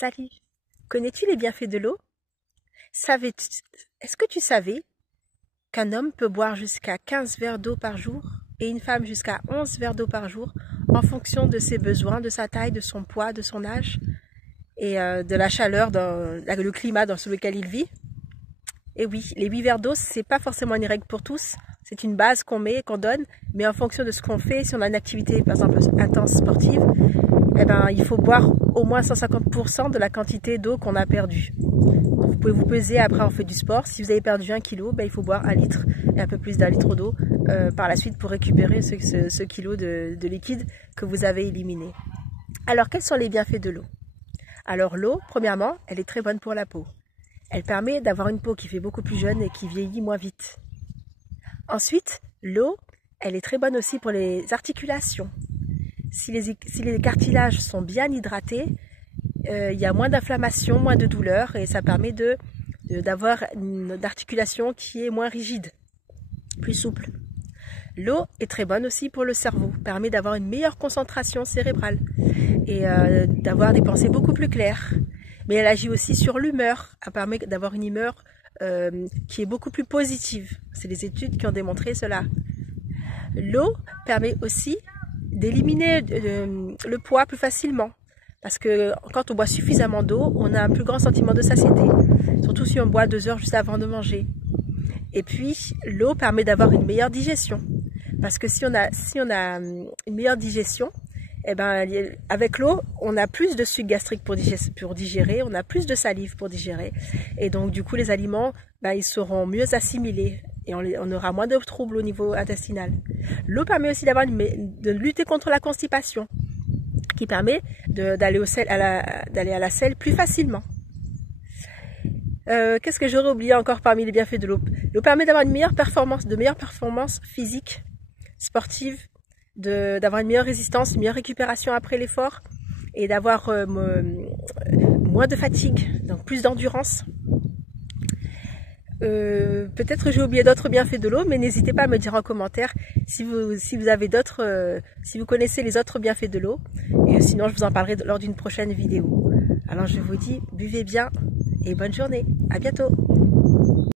Salut, connais-tu les bienfaits de l'eau? Est-ce que tu savais qu'un homme peut boire jusqu'à 15 verres d'eau par jour et une femme jusqu'à 11 verres d'eau par jour en fonction de ses besoins, de sa taille, de son poids, de son âge et de la chaleur, le climat dans lequel il vit? Et oui, les 8 verres d'eau, c'est pas forcément une règle pour tous, c'est une base qu'on met, qu'on donne, mais en fonction de ce qu'on fait, si on a une activité par exemple intense sportive, eh ben, il faut boire au moins 150% de la quantité d'eau qu'on a perdue. Donc, vous pouvez vous peser après avoir fait du sport. Si vous avez perdu 1 kg, ben, il faut boire 1 litre et un peu plus d'1 litre d'eau par la suite pour récupérer ce kilo de liquide que vous avez éliminé. Alors, quels sont les bienfaits de l'eau? Alors, l'eau, premièrement, elle est très bonne pour la peau. Elle permet d'avoir une peau qui fait beaucoup plus jeune et qui vieillit moins vite. Ensuite, l'eau, elle est très bonne aussi pour les articulations. Si les cartilages sont bien hydratés, il y a moins d'inflammation, moins de douleur et ça permet d'avoir une articulation qui est moins rigide, plus souple. L'eau est très bonne aussi pour le cerveau, permet d'avoir une meilleure concentration cérébrale et d'avoir des pensées beaucoup plus claires. Mais elle agit aussi sur l'humeur, elle permet d'avoir une humeur qui est beaucoup plus positive. C'est les études qui ont démontré cela. L'eau permet aussi d'éliminer le poids plus facilement. Parce que quand on boit suffisamment d'eau, on a un plus grand sentiment de satiété. Surtout si on boit 2 heures juste avant de manger. Et puis, l'eau permet d'avoir une meilleure digestion. Parce que si on a une meilleure digestion, eh ben, avec l'eau, on a plus de suc gastrique pour digérer, on a plus de salive pour digérer. Et donc, du coup, les aliments, ben, ils seront mieux assimilés. Et on aura moins de troubles au niveau intestinal. L'eau permet aussi de lutter contre la constipation, qui permet d'aller à la selle plus facilement. Qu'est-ce que j'aurais oublié encore parmi les bienfaits de l'eau? L'eau permet d'avoir de meilleures performances physiques, sportives, d'avoir une meilleure résistance, une meilleure récupération après l'effort et d'avoir moins de fatigue, donc plus d'endurance. Peut-être que j'ai oublié d'autres bienfaits de l'eau, mais n'hésitez pas à me dire en commentaire si vous avez si vous connaissez les autres bienfaits de l'eau, et sinon je vous en parlerai lors d'une prochaine vidéo. Alors je vous dis, buvez bien et bonne journée, à bientôt.